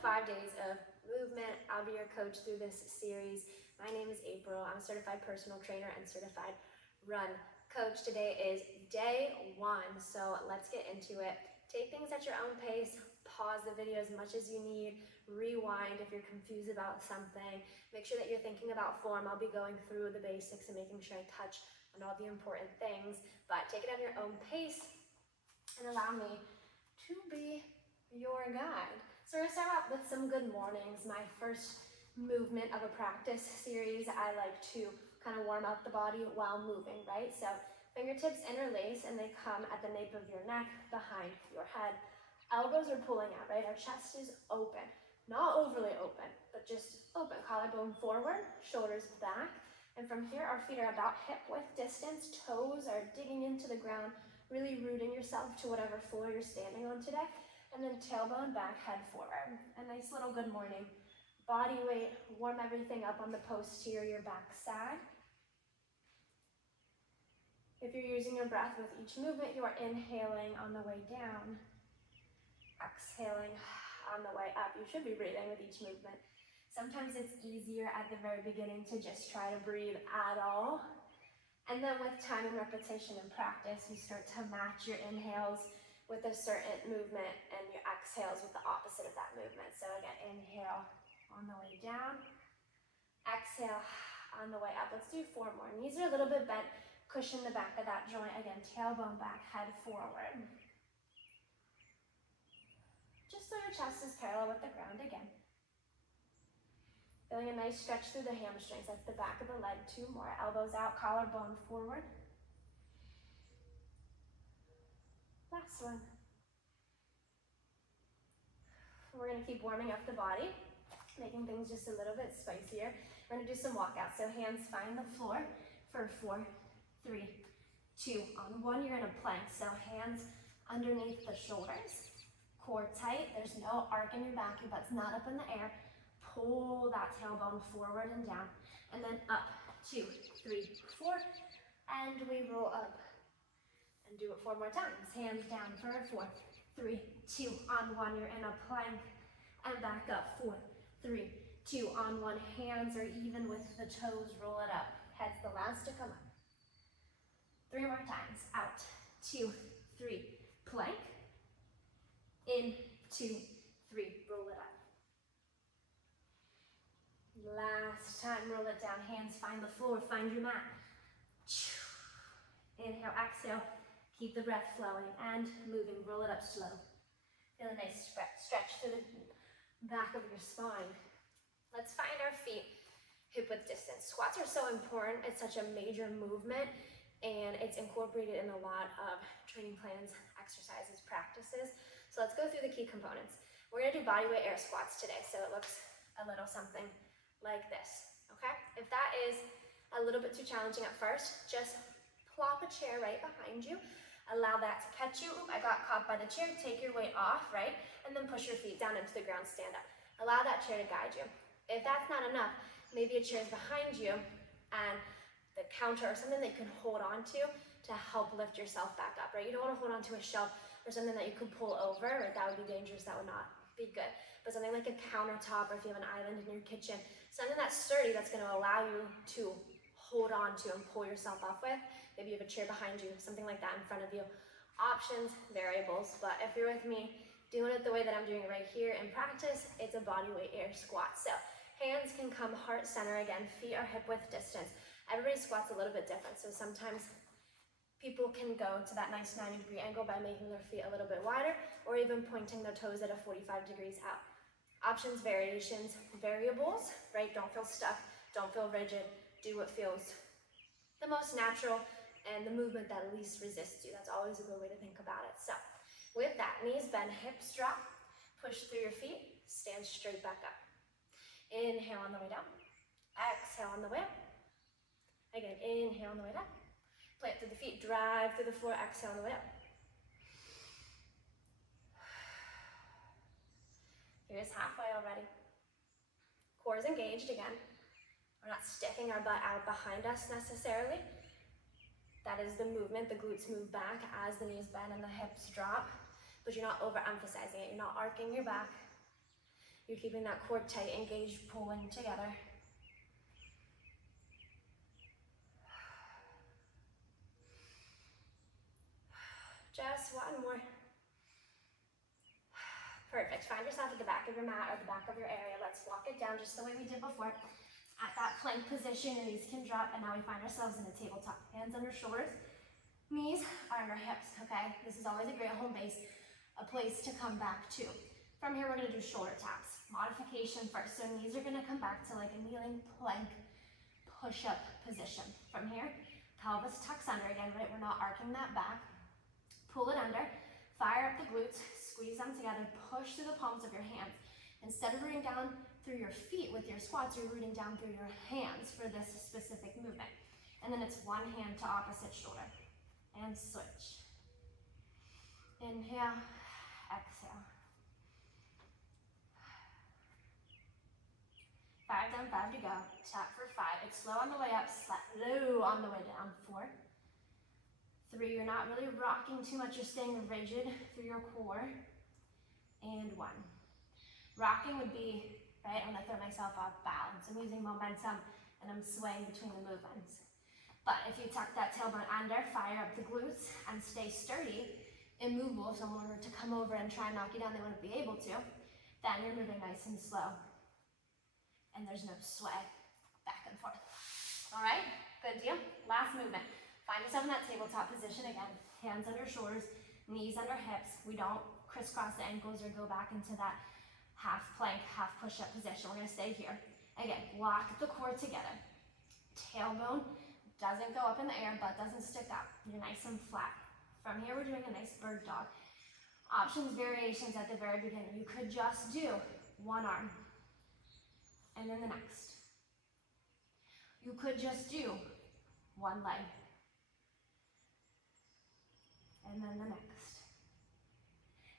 5 days of movement. I'll be your coach through this series. My name is April. I'm a certified personal trainer and certified run coach. Today is day 1, so let's get into it. Take things at your own pace. Pause the video as much as you need. Rewind if you're confused about something. Make sure that you're thinking about form. I'll be going through the basics and making sure I touch on all the important things, but take it at your own pace and allow me to be your guide. So we're gonna start out with some good mornings. My first movement of a practice series, I like to kind of warm up the body while moving, right? So fingertips interlace and they come at the nape of your neck, behind your head. Elbows are pulling out, right? Our chest is open, not overly open, but just open. Collarbone forward, shoulders back. And from here, our feet are about hip width distance. Toes are digging into the ground, really rooting yourself to whatever floor you're standing on today. And then tailbone back, head forward. A nice little good morning. Body weight, warm everything up on the posterior back side. If you're using your breath with each movement, you are inhaling on the way down, exhaling on the way up. You should be breathing with each movement. Sometimes it's easier at the very beginning to just try to breathe at all. And then with time and repetition and practice, you start to match your inhales with a certain movement and your exhales with the opposite of that movement. So again, inhale on the way down, exhale on the way up. Let's do 4 more. Knees are a little bit bent, cushion the back of that joint. Again, tailbone back, head forward. Just so your chest is parallel with the ground again. Feeling a nice stretch through the hamstrings. That's the back of the leg. 2 more. Elbows out, collarbone forward. Last one. We're going to keep warming up the body, making things just a little bit spicier. We're going to do some walkouts. So hands find the floor for 4, 3, 2. On 1, you're going to plank. So hands underneath the shoulders. Core tight. There's no arc in your back. Your butt's not up in the air. Pull that tailbone forward and down. And then up. 2, 3, 4. And we roll up. And do it 4 more times. Hands down for 4, 3, 2. On 1, you're in a plank. And back up. 4, 3, 2. On 1, hands are even with the toes. Roll it up. Head's the last to come up. 3 more times. Out. 2, 3. Plank. In. 2, 3. Roll it up. Last time. Roll it down. Hands find the floor. Find your mat. Inhale. Exhale. Keep the breath flowing and moving. Roll it up slow. Feel a nice stretch through the back of your spine. Let's find our feet hip width distance. Squats are so important. It's such a major movement and it's incorporated in a lot of training plans, exercises, practices. So let's go through the key components. We're gonna do bodyweight air squats today. So it looks a little something like this, okay? If that is a little bit too challenging at first, just plop a chair right behind you. Allow that to catch you. Oop, I got caught by the chair. Take your weight off, right? And then push your feet down into the ground, stand up. Allow that chair to guide you. If that's not enough, maybe a chair is behind you and the counter or something that you can hold on to help lift yourself back up, right? You don't want to hold on to a shelf or something that you could pull over, right? That would be dangerous. That would not be good. But something like a countertop, or if you have an island in your kitchen, something that's sturdy that's going to allow you to hold on to and pull yourself up with. Maybe you have a chair behind you, something like that in front of you. Options, variables, but if you're with me, doing it the way that I'm doing it right here in practice, it's a bodyweight air squat. So hands can come heart center again, feet are hip width distance. Everybody's squat's a little bit different, so sometimes people can go to that nice 90-degree angle by making their feet a little bit wider, or even pointing their toes at a 45 degrees out. Options, variations, variables, right? Don't feel stuck, don't feel rigid. Do what feels the most natural and the movement that least resists you. That's always a good way to think about it. So with that, knees bend, hips drop, push through your feet, stand straight back up. Inhale on the way down, exhale on the way up. Again, inhale on the way down, plant through the feet, drive through the floor, exhale on the way up. Here's halfway already. Core is engaged again. We're not sticking our butt out behind us necessarily. That is the movement. The glutes move back as the knees bend and the hips drop, but you're not overemphasizing it. You're not arcing your back. You're keeping that core tight, engaged, pulling together. Just one more. Perfect. Find yourself at the back of your mat or the back of your area. Let's walk it down just the way we did before. At that plank position, your knees can drop, and now we find ourselves in a tabletop. Hands under shoulders, knees are under hips, okay? This is always a great home base, a place to come back to. From here, we're gonna do shoulder taps. Modification first. So knees are gonna come back to like a kneeling plank push-up position. From here, pelvis tucks under again, right? We're not arcing that back. Pull it under, fire up the glutes, squeeze them together, push through the palms of your hands. Instead of rooting down through your feet with your squats, you're rooting down through your hands for this specific movement. And then it's one hand to opposite shoulder. And switch. Inhale, exhale. 5 down, 5 to go. Tap for 5. It's slow on the way up, slow on the way down. 4, 3, you're not really rocking too much, you're staying rigid through your core. And 1. Rocking would be, right, I'm gonna throw myself off balance. I'm using momentum and I'm swaying between the movements. But if you tuck that tailbone under, fire up the glutes and stay sturdy, immovable, if someone were to come over and try and knock you down, they wouldn't be able to, then you're moving nice and slow. And there's no sway back and forth. All right, good deal. Last movement. Find yourself in that tabletop position again. Hands under shoulders, knees under hips. We don't crisscross the ankles or go back into that half plank, half push-up position. We're gonna stay here. Again, lock the core together. Tailbone doesn't go up in the air, butt doesn't stick out. You're nice and flat. From here, we're doing a nice bird dog. Options, variations at the very beginning. You could just do one arm and then the next. You could just do one leg and then the next.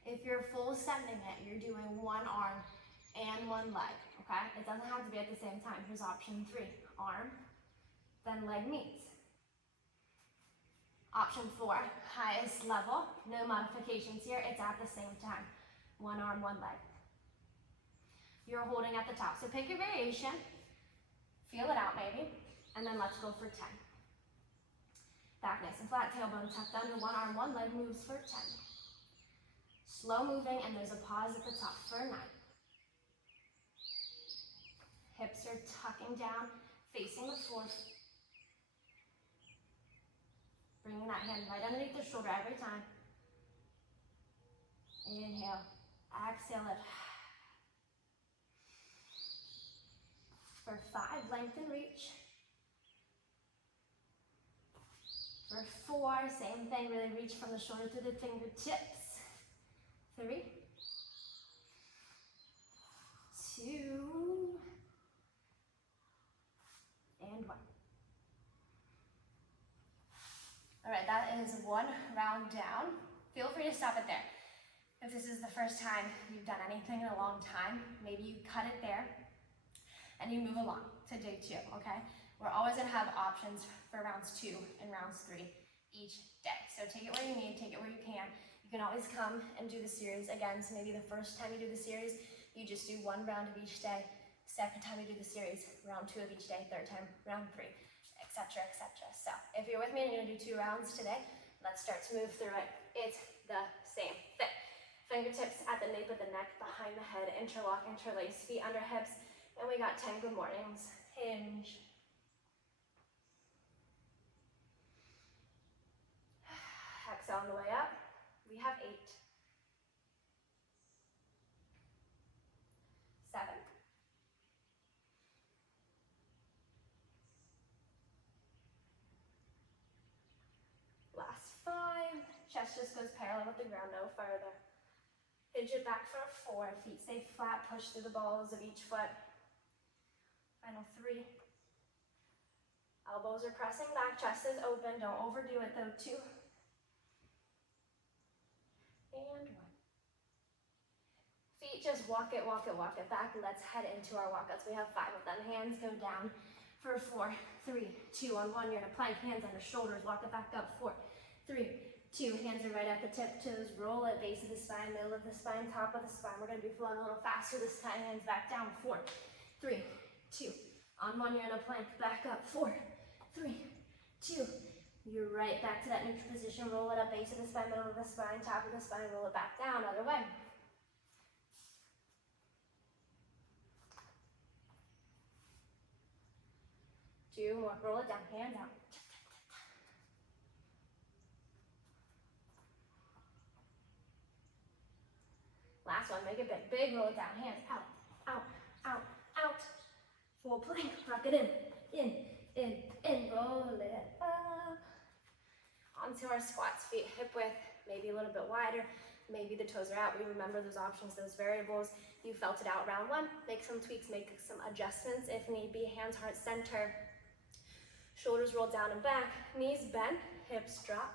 If you're full sending it, you're doing one arm and one leg, okay? It doesn't have to be at the same time. Here's option 3, arm, then leg meets. Option 4, highest level, no modifications here, it's at the same time. One arm, one leg. You're holding at the top. So pick your variation, feel it out maybe, and then let's go for 10. Back nice and flat, tailbone tucked under, one arm, one leg moves for 10. Slow moving, and there's a pause at the top for 9. Hips are tucking down, facing the floor. Bringing that hand right underneath the shoulder every time. Inhale, exhale it. For 5, lengthen, reach. For 4, same thing, really reach from the shoulder to the fingertips. 3, 2, and 1. All right, that is 1 round down. Feel free to stop it there. If this is the first time you've done anything in a long time, maybe you cut it there and you move along to day 2, okay? We're always gonna have options for rounds 2 and rounds 3 each day. So take it where you need, take it where you can. You can always come and do the series again. So maybe the first time you do the series, you just do 1 round of each day. Second time you do the series, round 2 of each day. Third time, round 3, etc., etc. So if you're with me and you're gonna do 2 rounds today, let's start to move through it. It's the same thing. Fingertips at the nape of the neck, behind the head, interlock, interlace, feet under hips, and we got 10 good mornings. Hinge. Exhale on the way up. We have 8. 7. Last 5. Chest just goes parallel with the ground, no further. Hinge it back for 4. Feet stay flat, push through the balls of each foot. Final 3. Elbows are pressing back, chest is open. Don't overdo it though. 2. And 1. Feet just walk it, walk it, walk it back. Let's head into our walkouts. We have 5 of them. Hands go down for 4, 3, 2, on 1. You're gonna plank, hands under shoulders, walk it back up. 4, 3, 2, hands are right at the tiptoes, roll it, base of the spine, middle of the spine, top of the spine. We're gonna be flowing a little faster this time, hands back down, 4, 3, 2, on 1 you're in a plank, back up, 4, 3, 2, you're right back to that neutral position, roll it up, base of the spine, middle of the spine, top of the spine, roll it back down, other way. Two more, roll it down, hands out. Last one, make it big, big, roll it down, hands out, out, out, out. Full plank, rock it in, roll it up. Onto our squats, feet hip width, maybe a little bit wider, maybe the toes are out. We remember those options, those variables. You felt it out round 1, make some tweaks, make some adjustments if need be. Hands heart center, shoulders roll down and back, knees bend, hips drop,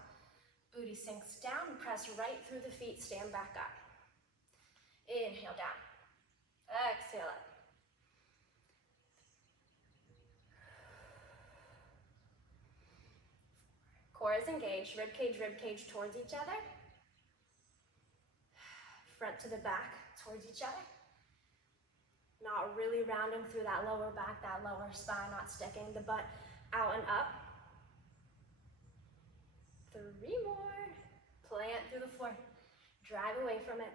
booty sinks down, press right through the feet, stand back up. Inhale down, exhale up. Core is engaged, rib cage towards each other. Front to the back towards each other. Not really rounding through that lower back, that lower spine, not sticking the butt out and up. 3 more. Plant through the floor. Drive away from it.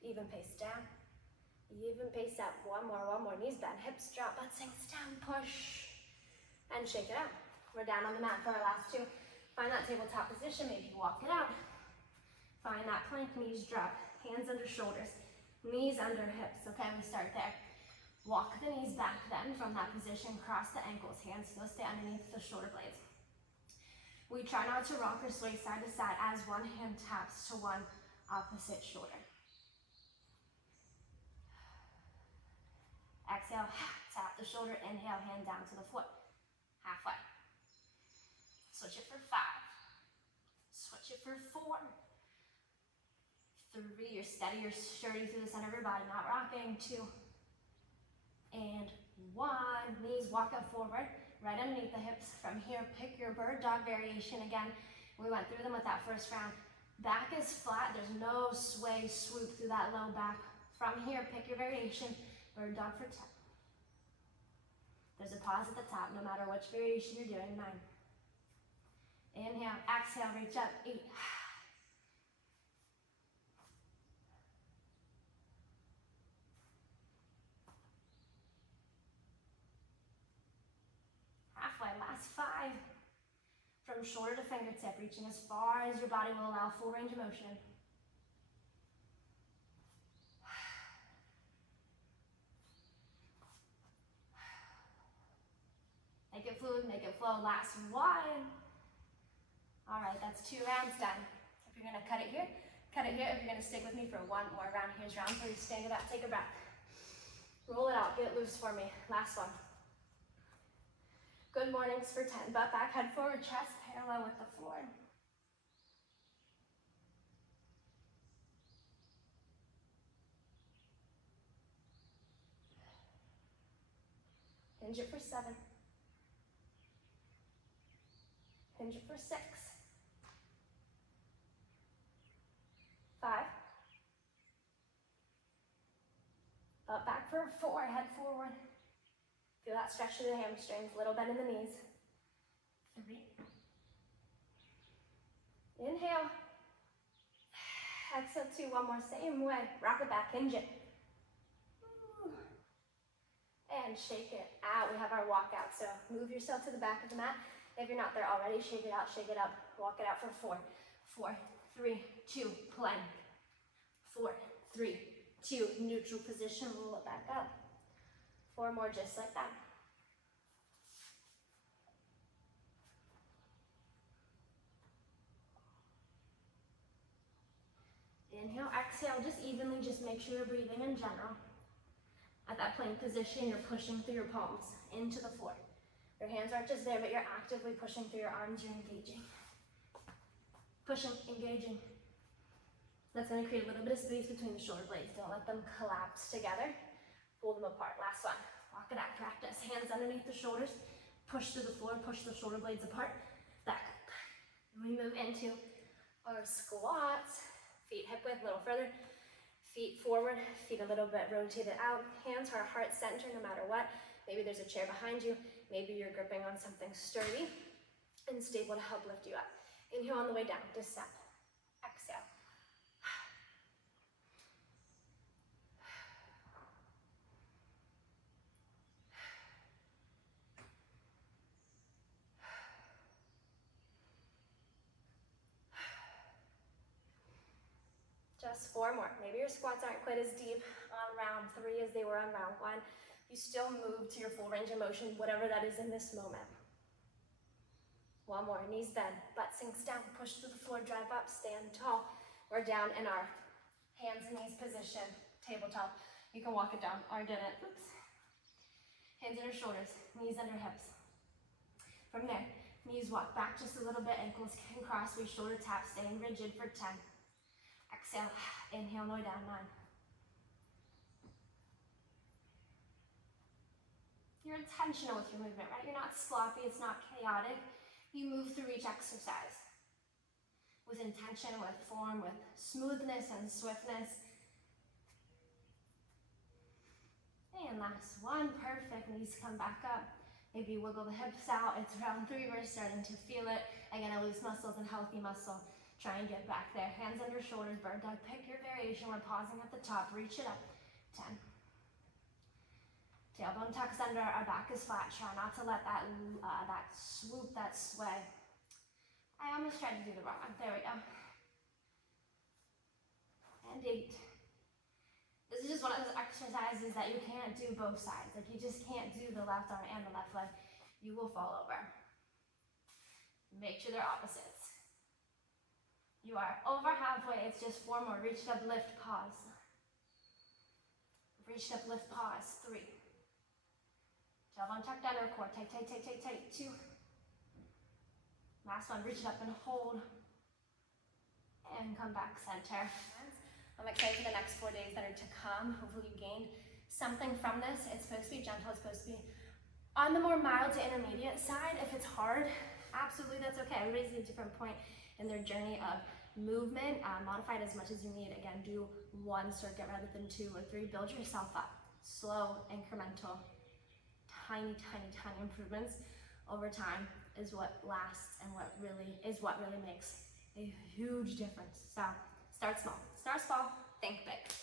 Even pace down. Even pace up. One more. Knees bend, hips drop, butt sinks down, push. And shake it out. We're down on the mat for our last 2. Find that tabletop position, maybe walk it out. Find that plank, knees drop, hands under shoulders, knees under hips. Okay, we start there. Walk the knees back then from that position, cross the ankles, hands still stay underneath the shoulder blades. We try not to rock or sway side to side as one hand taps to one opposite shoulder. Exhale, tap the shoulder, inhale, hand down to the foot. Halfway. Switch it for 5. Switch it for 4. 3, you're steady, you're sturdy through the center of your body, not rocking. 2, and 1. Knees walk up forward, right underneath the hips. From here, pick your bird dog variation again. We went through them with that first round. Back is flat, there's no sway, swoop through that low back. From here, pick your variation, bird dog for 10. There's a pause at the top, no matter which variation you're doing. 9. Inhale, exhale, reach up, 8. Halfway, last 5. From shoulder to fingertip, reaching as far as your body will allow, full range of motion. Make it fluid, make it flow. Last 1. All right, that's 2 rounds done. If you're gonna cut it here, cut it here. If you're gonna stick with me for 1 more round, here's round 3. Stand it up, take a breath. Roll it out, get loose for me. Last 1. Good mornings for 10. Butt back, head forward, chest parallel with the floor. Hinge it for 7. Hinge it for 6. 5. Up back for 4, head forward. Feel that stretch through the hamstrings, little bend in the knees. 3. Inhale. Exhale, 2, 1 more, same way. Rock it back, hinge it. And shake it out. We have our walkout, so move yourself to the back of the mat. If you're not there already, shake it out, walk it out for 4. 4, 3, 2, plank. 4, 3, 2, neutral position, roll it back up. 4 more just like that. Inhale, exhale, just evenly, just make sure you're breathing in general. At that plank position, you're pushing through your palms into the floor. Your hands aren't just there, but you're actively pushing through your arms, you're engaging. Pushing, engaging. That's gonna create a little bit of space between the shoulder blades. Don't let them collapse together. Pull them apart. Last 1. Walk it out, practice. Hands underneath the shoulders. Push through the floor, push the shoulder blades apart. Back up. We move into our squats, feet hip width, a little further, feet forward, feet a little bit rotated out, hands to our heart center no matter what. Maybe there's a chair behind you, maybe you're gripping on something sturdy and stable to help lift you up. Inhale on the way down, descend, exhale. Just 4 more. Maybe your squats aren't quite as deep on round 3 as they were on round 1. You still move to your full range of motion, whatever that is in this moment. 1 more, knees bend, butt sinks down, push through the floor, drive up, stand tall. We're down in our hands and knees position, tabletop. You can walk it down, or did it, oops. Hands under shoulders, knees under hips. From there, knees walk back just a little bit, ankles can cross, we shoulder tap, staying rigid for 10. Exhale, inhale, lower down, 9. You're intentional with your movement, right? You're not sloppy, it's not chaotic. You move through each exercise with intention, with form, with smoothness and swiftness. And last one, perfect. Knees come back up. Maybe wiggle the hips out. It's round 3, we're starting to feel it. Again, a loose muscle is a healthy muscle. Try and get back there. Hands under shoulders, bird dog. Pick your variation. We're pausing at the top. Reach it up. 10. Tailbone tucks under, our back is flat. Try not to let that swoop, that sway. I almost tried to do the wrong one. There we go. And 8. This is just one of those exercises that you can't do both sides. Like you just can't do the left arm and the left leg. You will fall over. Make sure they're opposites. You are over halfway. It's just 4 more. Reach up, lift, pause. Reach up, lift, pause. 3. Tailbone tucked under, core tight, tight, tight, tight, tight. 2. Last one, reach it up and hold. And come back center. I'm excited for the next 4 days that are to come. Hopefully you gained something from this. It's supposed to be gentle, it's supposed to be on the more mild to intermediate side. If it's hard, absolutely that's okay. Everybody's at a different point in their journey of movement. Modify it as much as you need. Again, do 1 circuit rather than 2 or 3. Build yourself up. Slow, incremental, tiny, tiny, tiny improvements over time is what lasts and what really makes a huge difference. So start small, think big.